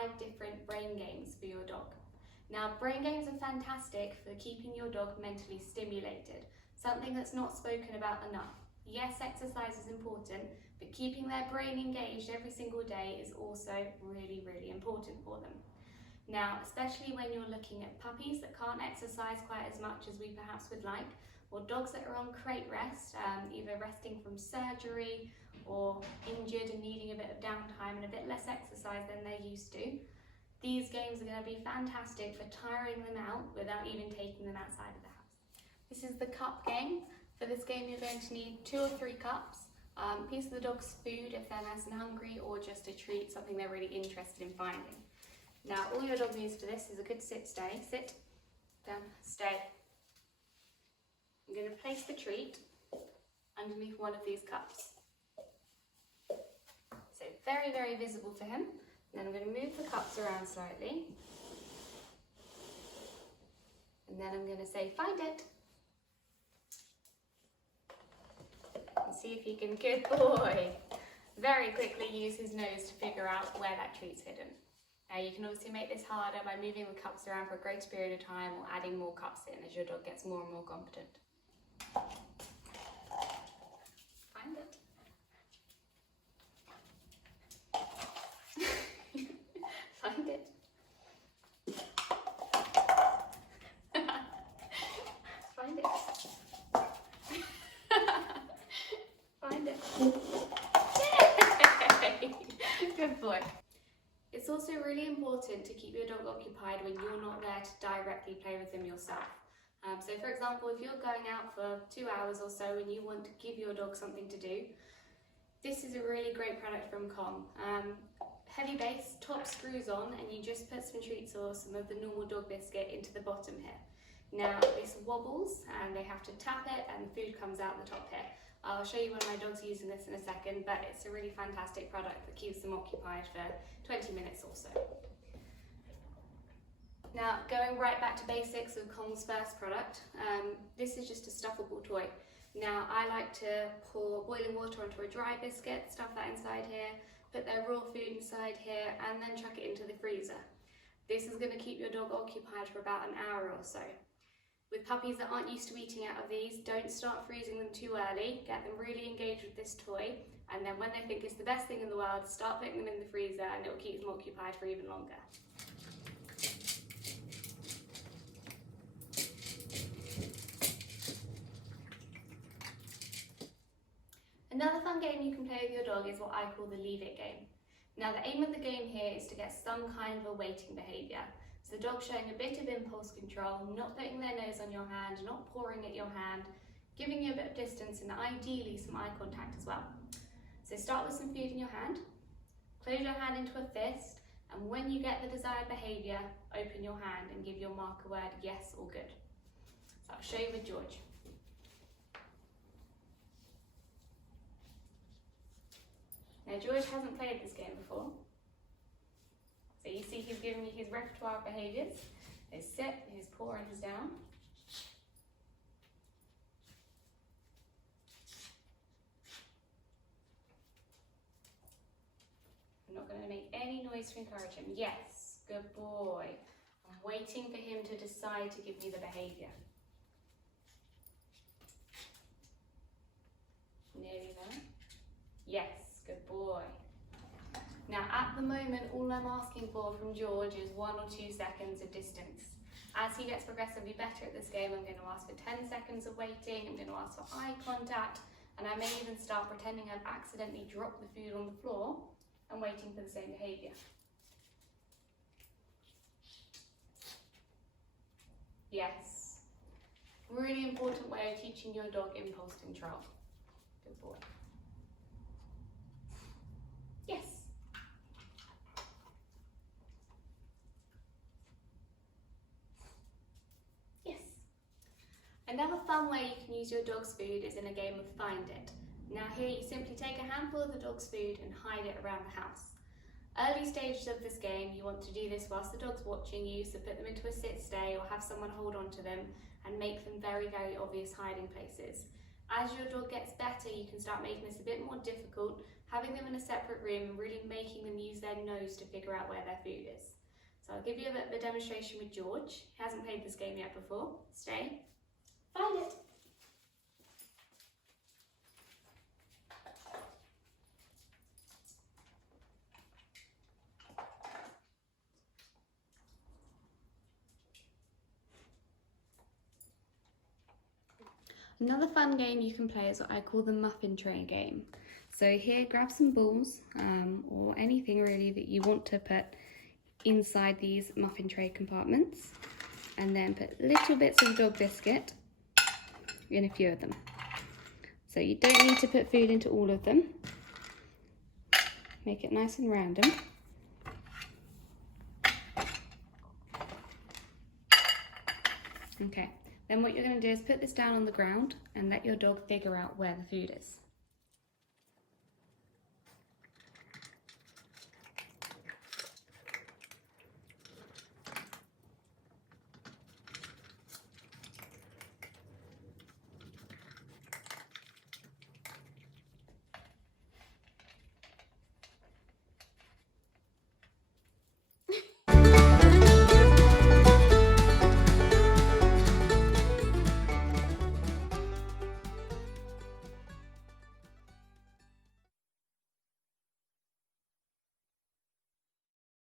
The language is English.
5 different brain games for your dog. Now, brain games are fantastic for keeping your dog mentally stimulated, something that's not spoken about enough. Yes, exercise is important, but keeping their brain engaged every single day is also really, really important for them. Now, especially when you're looking at puppies that can't exercise quite as much as we perhaps would like, or dogs that are on crate rest, either resting from surgery or injured and needing a bit of downtime and a bit less exercise than they're used to, these games are going to be fantastic for tiring them out without even taking them outside of the house. This is the cup game. For this game, you're going to need 2 or 3 cups, a piece of the dog's food if they're nice and hungry, or just a treat, something they're really interested in finding. Now, all your dog needs for this is a good sit-stay. Sit, down, stay. I'm going to place the treat underneath one of these cups. So very, very visible for him. Then I'm going to move the cups around slightly. And then I'm going to say, find it. And see if he can, good boy, very quickly use his nose to figure out where that treat's hidden. Now you can obviously make this harder by moving the cups around for a greater period of time or adding more cups in as your dog gets more and more competent. Find it. Find it. Find it. Find it. Yay! Good boy. It's also really important to keep your dog occupied when you're not there to directly play with them yourself. So for example, if you're going out for 2 hours or so and you want to give your dog something to do, this is a really great product from Kong. Heavy base, top screws on, and you just put some treats or some of the normal dog biscuit into the bottom here. Now this wobbles and they have to tap it and the food comes out the top here. I'll show you one of my dogs using this in a second, but it's a really fantastic product that keeps them occupied for 20 minutes or so. Now, going right back to basics of Kong's first product, this is just a stuffable toy. Now, I like to pour boiling water onto a dry biscuit, stuff that inside here, put their raw food inside here, and then chuck it into the freezer. This is going to keep your dog occupied for about an hour or so. With puppies that aren't used to eating out of these, don't start freezing them too early. Get them really engaged with this toy, and then when they think it's the best thing in the world, start putting them in the freezer and it will keep them occupied for even longer. Another fun game you can play with your dog is what I call the Leave It game. Now the aim of the game here is to get some kind of a waiting behaviour. So the dog showing a bit of impulse control, not putting their nose on your hand, not pawing at your hand, giving you a bit of distance and ideally some eye contact as well. So start with some food in your hand, close your hand into a fist, and when you get the desired behaviour, open your hand and give your marker word yes or good. So I'll show you with George. Now George hasn't played this game before. So you see he's giving me his repertoire of behaviours. His sit, his paw and his down. I'm not going to make any noise to encourage him. Yes, good boy. I'm waiting for him to decide to give me the behaviour. Nearly there. Yes, good boy. Now at the moment, all I'm asking for from George is 1 or 2 seconds of distance. As he gets progressively better at this game, I'm going to ask for 10 seconds of waiting, I'm going to ask for eye contact, and I may even start pretending I've accidentally dropped the food on the floor and waiting for the same behaviour. Yes. Really important way of teaching your dog impulse control. Good boy. Yes. Another fun way you can use your dog's food is in a game of Find It. Now here you simply take a handful of the dog's food and hide it around the house. Early stages of this game, you want to do this whilst the dog's watching you, so put them into a sit-stay or have someone hold on to them and make them very, very obvious hiding places. As your dog gets better, you can start making this a bit more difficult, having them in a separate room and really making them use their nose to figure out where their food is. So I'll give you a bit of a demonstration with George. He hasn't played this game yet before. Stay. Find it. Another fun game you can play is what I call the muffin tray game. So here, grab some balls or anything really that you want to put inside these muffin tray compartments, and then put little bits of dog biscuit in a few of them. So you don't need to put food into all of them. Make it nice and random. Okay. Then what you're going to do is put this down on the ground and let your dog figure out where the food is.